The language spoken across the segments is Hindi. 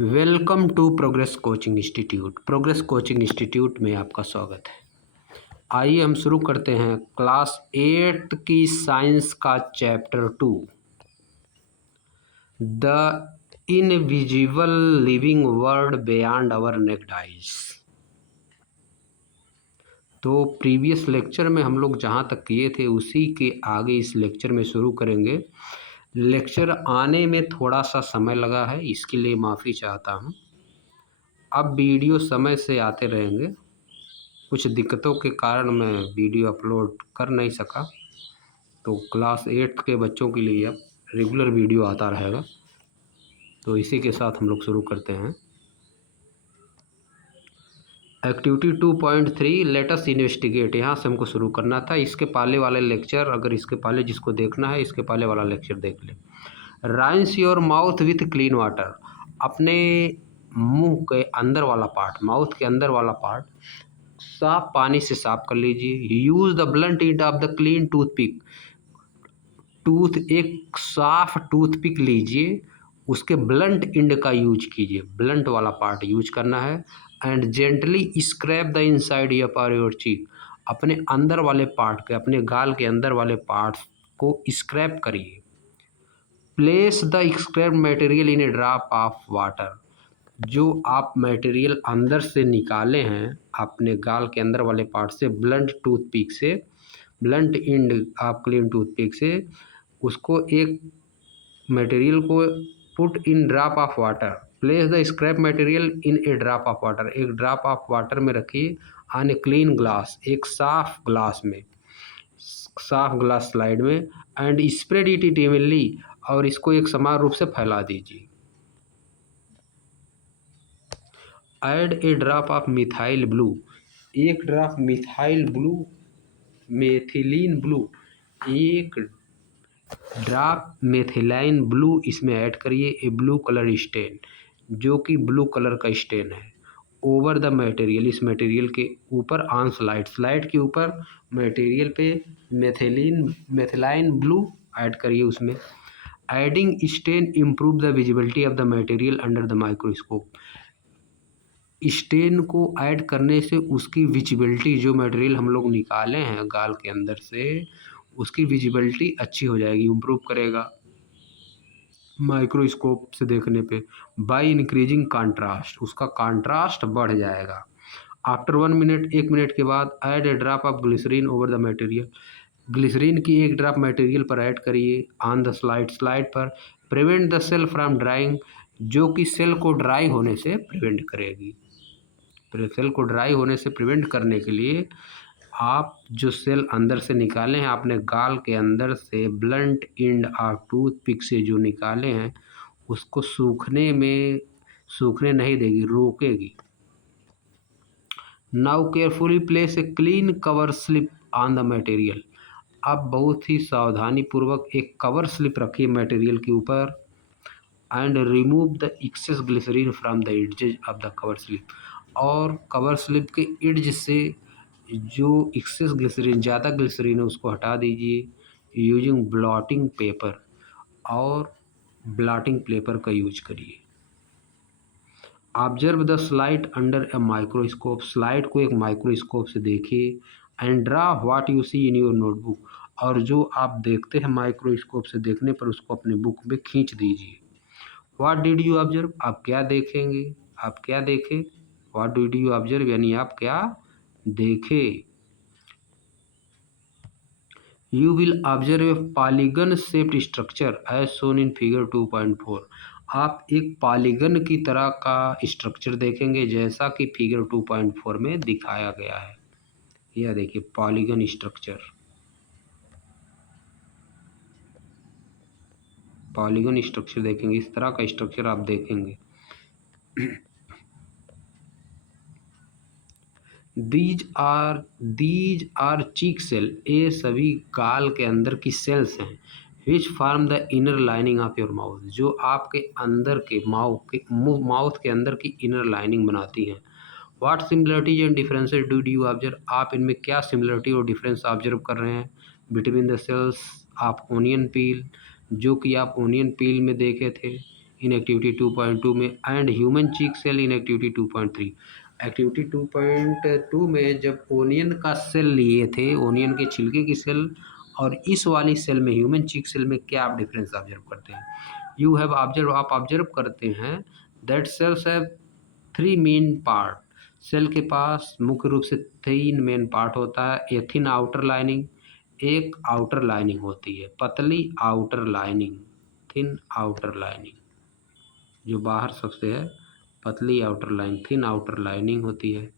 Welcome to Progress Coaching Institute. Progress Coaching Institute में आपका स्वागत है। आइए हम शुरू करते हैं क्लास 8 की साइंस का chapter 2, the invisible living world beyond our naked eyes. तो प्रीवियस लेक्चर में हम लोग जहाँ तक किए थे उसी के आगे इस लेक्चर में शुरू करेंगे। लेक्चर आने में थोड़ा सा समय लगा है, इसके लिए माफ़ी चाहता हूँ। अब वीडियो समय से आते रहेंगे। कुछ दिक्कतों के कारण मैं वीडियो अपलोड कर नहीं सका, तो क्लास 8 के बच्चों के लिए अब रेगुलर वीडियो आता रहेगा। तो इसी के साथ हम लोग शुरू करते हैं। एक्टिविटी 2.3 लेट अस इन्वेस्टिगेट, यहाँ से हमको शुरू करना था। इसके पहले वाले लेक्चर, अगर इसके पहले जिसको देखना है इसके पहले वाला लेक्चर देख ले। Rinse your mouth with clean water, अपने मुंह के अंदर वाला पार्ट, माउथ के अंदर वाला पार्ट साफ पानी से साफ कर लीजिए। Use the blunt end of the clean toothpick, एक साफ टूथपिक लीजिए, उसके ब्लंट एंड का यूज कीजिए, ब्लंट वाला पार्ट यूज करना है। And gently scrap the inside of your cheek, अपने अंदर वाले पार्ट के, अपने गाल के अंदर वाले पार्ट को स्क्रैप करिए। Place the scrap material in A drop of water, जो आप मटेरियल अंदर से निकाले हैं अपने गाल के अंदर वाले पार्ट से, ब्लंट टूथपिक से, blunt end of clean toothpick से, उसको एक मटेरियल को put in drop of water. Place the scrap material in A drop of water, एक ड्रॉप ऑफ वाटर में रखिए। ऑन ए क्लीन ग्लास, एक साफ ग्लास में, साफ ग्लास स्लाइड में। एंड स्प्रेड इट इवनली, और इसको एक समान रूप से फैला दीजिए। Add a drop of methyl blue, एक drop methyl blue, methylene blue, एक ड्रॉप मेथिलाइन ब्लू इसमें ऐड करिए। ए ब्लू कलर स्टेन, जो कि ब्लू कलर का स्टेन है। ओवर द मटेरियल, इस मटेरियल के ऊपर। ऑन स्लाइड, स्लाइड के ऊपर मटेरियल पे मेथिलाइन ब्लू ऐड करिए उसमें। Adding stain improve the visibility of the material under the microscope, stain को ऐड करने से उसकी विजिबिलिटी, जो मटेरियल हम लोग निकाले हैं गाल के अंदर से, उसकी विजिबिलिटी अच्छी हो जाएगी, इम्प्रूव करेगा माइक्रोस्कोप से देखने पे। बाय इंक्रीजिंग कंट्रास्ट, उसका कंट्रास्ट बढ़ जाएगा। आफ्टर 1 मिनट, 1 मिनट के बाद, add a drop of glycerine over the material, glycerine की एक ड्रॉप मटेरियल पर ऐड करिए। ऑन द स्लाइड, स्लाइड पर। Prevent the cell from drying, जो कि सेल को ड्राई होने से प्रिवेंट करेगी। सेल को ड्राई होने से प्रिवेंट करने के लिए आप जो सेल अंदर से निकाले हैं, आपने गाल के अंदर से ब्लंट एंड ऑफ टूथपिक से जो निकाले हैं, उसको सूखने नहीं देगी, रोकेगी। Now carefully place a clean cover slip on the material, आप बहुत ही सावधानी पूर्वक एक कवर स्लिप रखिए मटेरियल के ऊपर। And remove the excess glycerine from the edges of the cover slip, और कवर स्लिप के एड्ज से जो एक्सेस ग्लिसरीन, ज़्यादा ग्लिसरीन है, उसको हटा दीजिए। यूजिंग ब्लॉटिंग पेपर, और ब्लॉटिंग पेपर का यूज करिए। Observe the slide under a microscope, slide को एक माइक्रोस्कोप से देखिए। And draw what you see in your notebook, और जो आप देखते हैं माइक्रोस्कोप से देखने पर, उसको अपने बुक में खींच दीजिए। व्हाट डिड यू ऑब्जर्व, आप क्या देखेंगे, आप क्या देखे। व्हाट डिड यू ऑब्जर्व यानी आप क्या देखे। You will observe a polygon shaped structure as shown in figure 2.4, आप एक पॉलीगन की तरह का स्ट्रक्चर देखेंगे जैसा कि फिगर 2.4 में दिखाया गया है। यह देखिए पॉलीगन स्ट्रक्चर, पॉलीगन स्ट्रक्चर देखेंगे, इस तरह का स्ट्रक्चर आप देखेंगे। दीज आर चीक सेल, ये सभी गाल के अंदर की सेल्स हैं। Which form the inner lining of your mouth, जो आपके अंदर के माउथ के अंदर की इनर लाइनिंग बनाती हैं। What similarities and differences do you observe, आप इनमें क्या सिमिलरिटी और डिफरेंस ऑब्जर्व कर रहे हैं। Between the cells of onion peel, जो कि आप ओनियन पील में देखे थे। इन एक्टिविटी 2.2 में, and human cheek cell in activity 2.3। Activity 2.2 में जब ओनियन का सेल लिए थे, ओनियन के छिलके की सेल, और इस वाली सेल में, ह्यूमन चीक सेल में, क्या आप डिफरेंस ऑब्जर्व करते हैं? यू हैव ऑब्जर्व, आप ऑब्जर्व करते हैं that cells have 3 main part. Cell के पास मुख्य रूप से 3 मेन पार्ट होता है। ए थिन आउटर लाइनिंग, एक आउटर लाइनिंग होती है, पतली outer lining, thin outer lining, जो बाहर सबसे है, पतली outer line, thin outer lining होती है।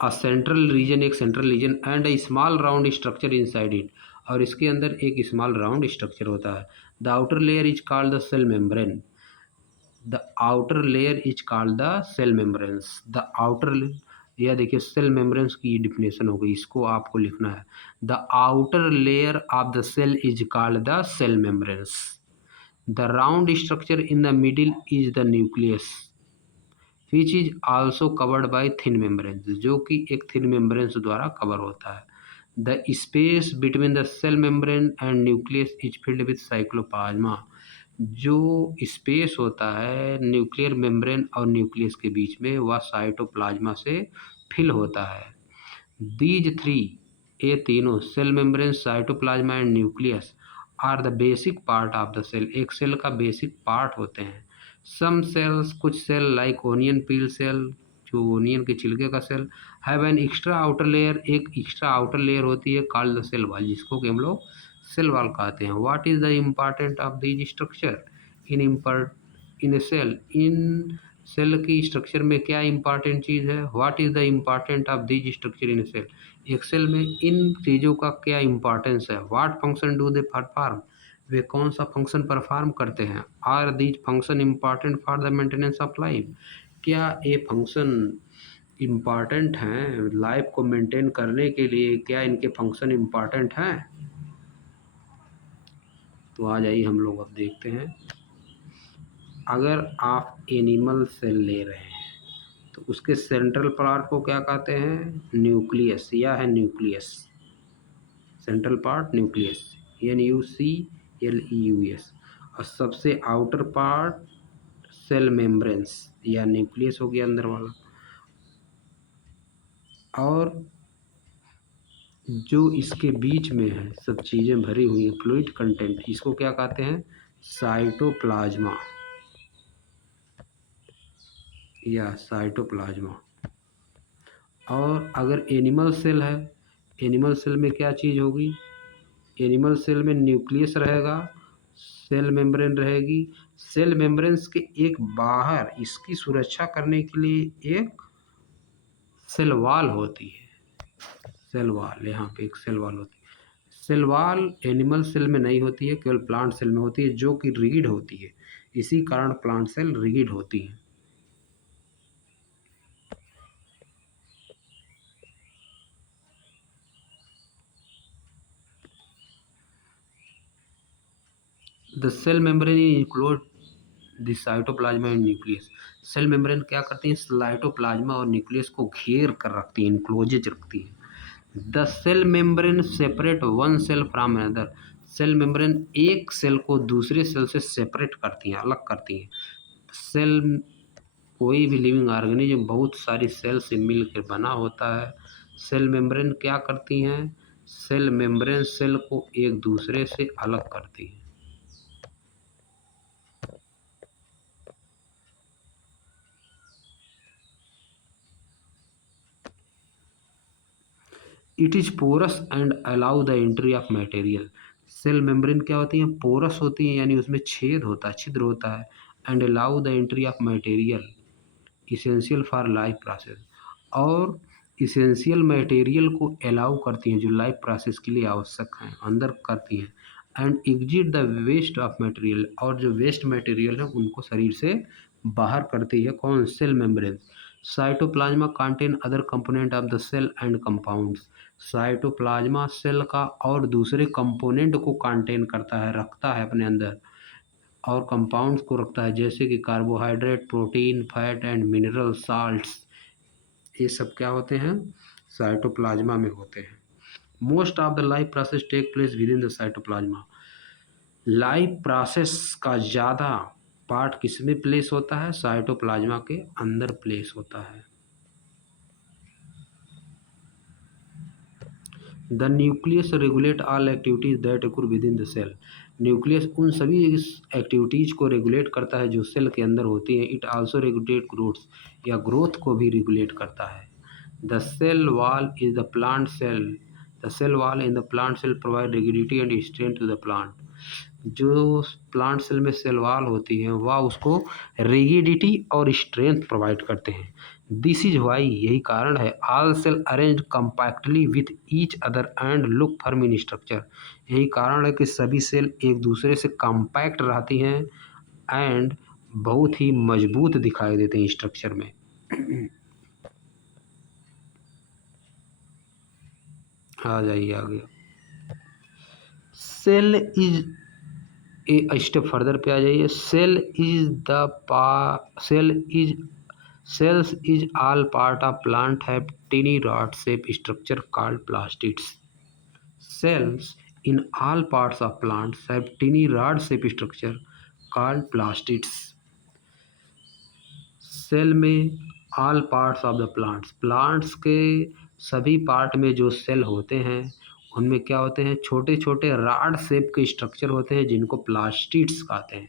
अ सेंट्रल रीजन, एक central region, and a small round structure inside it, और इसके अंदर एक स्मॉल राउंड स्ट्रक्चर होता है। The outer layer is called the cell membrane. The outer layer is called the cell membranes. The outer, यह देखिए सेल मेम्ब्रेन्स की डिफिनेशन हो गई, इसको आपको लिखना है। The outer layer of the cell is called the cell membranes. The round structure in the middle is the nucleus which is also covered by thin membranes, जो कि एक थिन मेम्ब्रेन्स द्वारा कवर होता है। The space between the cell membrane and nucleus is filled with cycloplasma. जो स्पेस होता है न्यूक्लियर मेम्ब्रेन और न्यूक्लियस के बीच में, वह साइटोप्लाज्मा से फिल होता है। दीज थ्री, ये तीनों, cell membrane, cytoplasm and nucleus, are the basic part of the cell, एक सेल का बेसिक पार्ट होते हैं। सम सेल्स, कुछ cell like onion peel cell, जो ओनियन के छिलके का सेल, have an extra outer layer, एक एक्स्ट्रा आउटर लेयर होती है, कॉल्ड द सेल वॉल, जिसको कि हम लोग सेल वॉल कहते हैं। What is the important of this structure in a cell? इन सेल की स्ट्रक्चर में क्या इंपॉर्टेंट चीज़ है? What is the important of this structure in a cell? एक सेल में इन चीज़ों का क्या इंपॉर्टेंस है? What function do they perform, वे कौन सा फंक्शन परफॉर्म करते हैं? Are these function important for the maintenance of life, क्या ये फंक्शन इम्पॉर्टेंट हैं लाइफ को मेंटेन करने के लिए? क्या इनके फंक्शन इम्पॉर्टेंट हैं? तो आ जाइए हम लोग अब देखते हैं। अगर आप एनिमल सेल ले रहे हैं तो उसके सेंट्रल पार्ट को क्या कहते हैं? न्यूक्लियस, या है nucleus, central part nucleus, NUCLEUS। और सबसे आउटर पार्ट सेल मेम्ब्रेन्स, या न्यूक्लियस हो गया अंदर वाला। और जो इसके बीच में है सब चीज़ें भरी हुई हैं, फ्लूइड कंटेंट, इसको क्या कहते हैं? साइटोप्लाज्मा, या साइटोप्लाज्मा। और अगर एनिमल सेल है, एनिमल सेल में क्या चीज़ होगी? एनिमल सेल में न्यूक्लियस रहेगा, सेल मेम्ब्रेन रहेगी, सेल मेम्ब्रेन्स के एक बाहर इसकी सुरक्षा करने के लिए एक सेल वॉल होती है, सेल वॉल, यहाँ पे एक सेल वॉल होती है। सेल वॉल एनिमल सेल में नहीं होती है, केवल प्लांट सेल में होती है, जो कि रिगिड होती है, इसी कारण प्लांट सेल रिगिड होती है। The cell membrane include the cytoplasm and nucleus. Cell membrane क्या करती है? साइटोप्लाज्मा और न्यूक्लियस को घेर कर रखती है, इनक्लोजेज रखती है। The cell membrane separate one cell from another. Cell membrane एक सेल को दूसरे सेल से सेपरेट करती हैं, अलग करती हैं। सेल, कोई भी लिविंग ऑर्गेनिज्म बहुत सारी सेल से मिलकर बना होता है। सेल मेम्ब्रेन क्या करती हैं? सेल मेम्ब्रेन सेल को एक दूसरे से अलग करती हैं। It is porous and allow the entry of material. Cell membrane क्या होती है? पोरस होती है, यानी उसमें छेद होता है, छिद्र होता है। And allow the entry of material essential for life process, और इसेंशियल मटेरियल को अलाउ करती हैं, जो लाइफ प्रोसेस के लिए आवश्यक हैं, अंदर करती हैं। And exit the waste of material, और जो वेस्ट मटेरियल है उनको शरीर से बाहर करती है। कौन? Cell membrane. Cytoplasm contain other component of the cell and compounds. Cytoplasm cell का और दूसरे कंपोनेंट को कंटेन करता है, रखता है अपने अंदर, और कंपाउंड्स को रखता है, जैसे कि carbohydrate, protein, fat and mineral salts. ये सब क्या होते हैं? साइटोप्लाज्मा में होते हैं। Most of the life process take place within the cytoplasm. Live process का ज़्यादा पार्ट किसमें प्लेस होता है? साइटोप्लाज्मा के अंदर प्लेस होता है। The nucleus regulate all activities that occur within the cell. Nucleus उन सभी एक्टिविटीज को रेगुलेट करता है जो सेल के अंदर होती हैं। इट आल्सो रेगुलेट ग्रोथ, या ग्रोथ को भी रेगुलेट करता है। The cell wall is the plant cell, the cell wall in the plant cell provide rigidity and strength to the plant. जो प्लांट सेल में सेल वॉल होती है वह उसको रिगिडिटी और स्ट्रेंथ प्रोवाइड करते हैं। दिस इज वाई, यही कारण है, all cell arrange compactly with each other and look firm in structure. यही कारण है कि सभी सेल एक दूसरे से कॉम्पैक्ट रहती हैं एंड बहुत ही मजबूत दिखाई देते हैं स्ट्रक्चर में। आ जाइए आगे। Cell is a step further पे आ जाइए। Cell is cells is all part of plant have tiny rod shape structure called plastids. Cells in all parts of plants have tiny rod shaped structure called plastids. Cell में all parts of the plants, plants के सभी पार्ट में जो सेल होते हैं उनमें क्या होते हैं? छोटे छोटे रॉड शेप के स्ट्रक्चर होते हैं जिनको प्लास्टिड्स कहते हैं।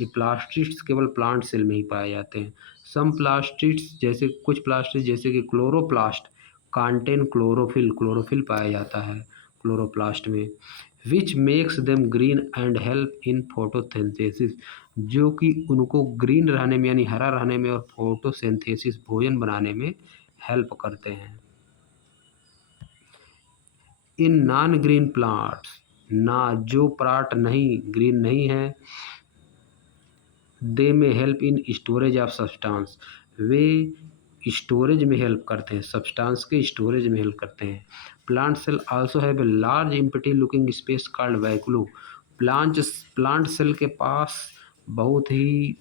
ये प्लास्टिड्स केवल प्लांट सेल में ही पाए जाते हैं। सम प्लास्टिड्स, जैसे कुछ प्लास्टिड्स जैसे कि क्लोरोप्लास्ट कंटेन क्लोरोफिल, क्लोरोफिल पाया जाता है क्लोरोप्लास्ट में, which makes them green and help in photosynthesis, जो कि उनको ग्रीन रहने में यानी हरा रहने में और फोटोसिंथेसिस भोजन बनाने में हेल्प करते हैं। इन नॉन ग्रीन प्लांट्स, ना जो प्लांट नहीं ग्रीन नहीं है, they may help in storage of substance, वे स्टोरेज में हेल्प करते हैं, सब्सटेंस के स्टोरेज में हेल्प करते हैं। Plant cell also have a large empty looking space called vacuole. Plant cell के पास बहुत ही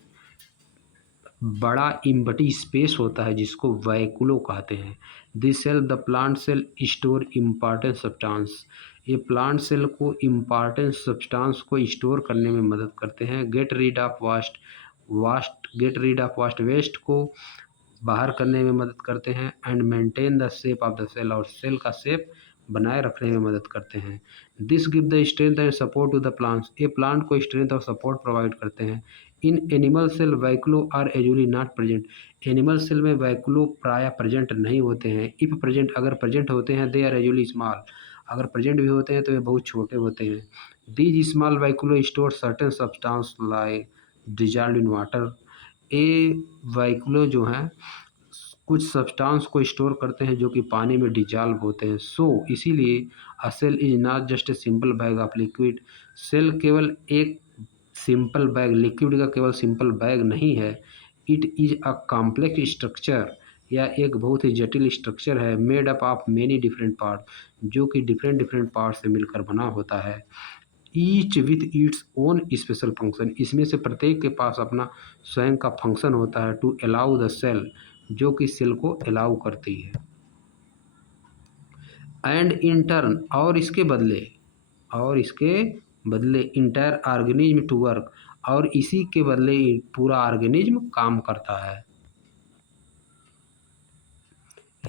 बड़ा इम्पटी स्पेस होता है जिसको वैक्यूलो कहते हैं। This help the plant cell store important substance, ये प्लांट सेल को इम्पॉर्टेंट सब्सटेंस को स्टोर करने में मदद करते हैं। गेट रीड ऑफ वेस्ट को बाहर करने में मदद करते हैं and maintain the shape of the cell, और सेल का शेप बनाए रखने में मदद करते हैं। This give the strength and support to the plants, ये प्लांट को स्ट्रेंथ और सपोर्ट प्रोवाइड करते हैं। In animal cell vacuoles are usually not present, animal cell में वैक्यूलो प्राय प्रेजेंट नहीं होते हैं। इफ प्रेजेंट, अगर प्रेजेंट होते हैं, दे आर यूजुअली स्मॉल, अगर प्रेजेंट भी होते हैं तो ये बहुत छोटे होते हैं। These small vacuoles store certain substance like dissolved in water, ये वैक्यूलो जो हैं कुछ सब्सटेंस को स्टोर करते हैं जो कि पानी में डिजॉल्व होते हैं। सो इसीलिए a cell is not just a simple bag of liquid, cell केवल एक सिंपल बैग, लिक्विड का केवल सिंपल बैग नहीं है। It is a complex structure, या एक बहुत ही जटिल स्ट्रक्चर है, made up of many different part, जो कि डिफरेंट डिफरेंट पार्ट से मिलकर बना होता है। Each with its own special function, इसमें से प्रत्येक के पास अपना स्वयं का फंक्शन होता है। टू अलाउ द सेल, जो कि सेल को अलाउ करती है। एंड इन टर्न, और इसके बदले इंटायर ऑर्गेनिज्म टू वर्क, और इसी के बदले पूरा ऑर्गेनिज्म काम करता है।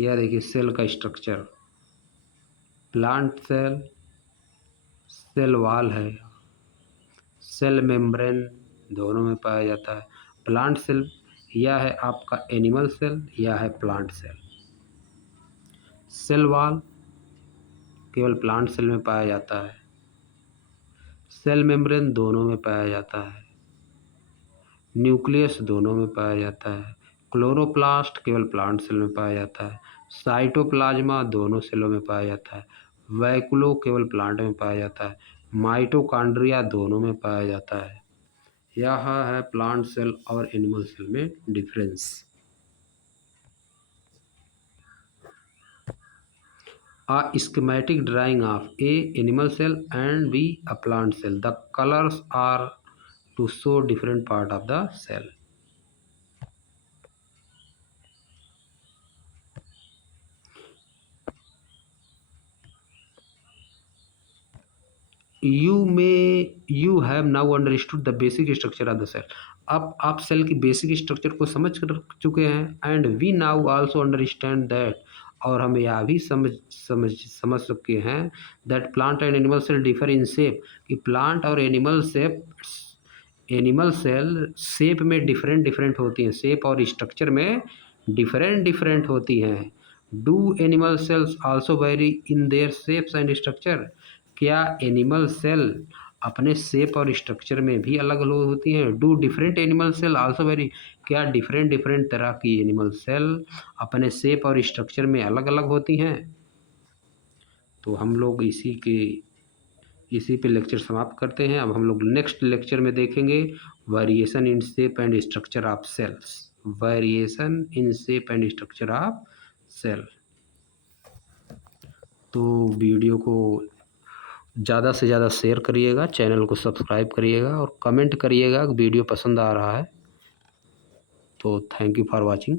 यह देखिए सेल का structure, plant cell, cell wall है, सेल मेम्ब्रेन दोनों में पाया जाता है। प्लांट सेल या है आपका एनिमल सेल या है प्लांट सेल। सेल वॉल केवल प्लांट सेल में पाया जाता है, सेल मेम्ब्रेन दोनों में पाया जाता है, न्यूक्लियस दोनों में पाया जाता है, क्लोरोप्लास्ट केवल प्लांट सेल में पाया जाता है, साइटोप्लाज्मा दोनों सेलों में पाया जाता है, वैक्यूलो केवल प्लांट में पाया जाता है, माइटोकॉन्ड्रिया दोनों में पाया जाता है। यह है प्लांट सेल और एनिमल सेल में difference. A schematic drawing of A animal cell and B a plant cell. The colors are to show different part of the cell. You have now understood the basic structure of the cell. अब आप सेल की बेसिक स्ट्रक्चर को समझ कर चुके हैं। And we now also understand that, और हम यह भी समझ चुके हैं that plant and animal cell differ in shape, कि प्लांट और एनिमल सेल शेप में डिफरेंट होती हैं, शेप और स्ट्रक्चर में डिफरेंट होती हैं। Do animal cells also vary in their shapes and structure, क्या एनिमल सेल अपने शेप और स्ट्रक्चर में भी अलग अलग होती हैं? Do different animal cell also very, क्या डिफरेंट तरह की एनिमल सेल अपने शेप और स्ट्रक्चर में अलग अलग होती हैं? तो हम लोग इसी पे लेक्चर समाप्त करते हैं। अब हम लोग नेक्स्ट लेक्चर में देखेंगे variation in shape and structure of cells, variation in shape and structure of cell. तो वीडियो को ज़्यादा से ज़्यादा शेयर करिएगा, चैनल को सब्सक्राइब करिएगा और कमेंट करिएगा वीडियो पसंद आ रहा है। तो थैंक यू फॉर वॉचिंग।